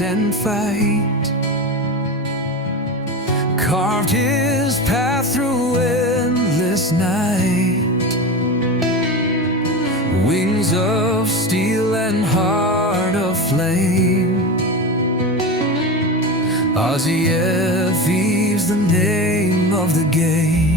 quest and fight, carved his path through endless night. Wings of steel and heart of flame, Ozzy F. Eve's the name of the game.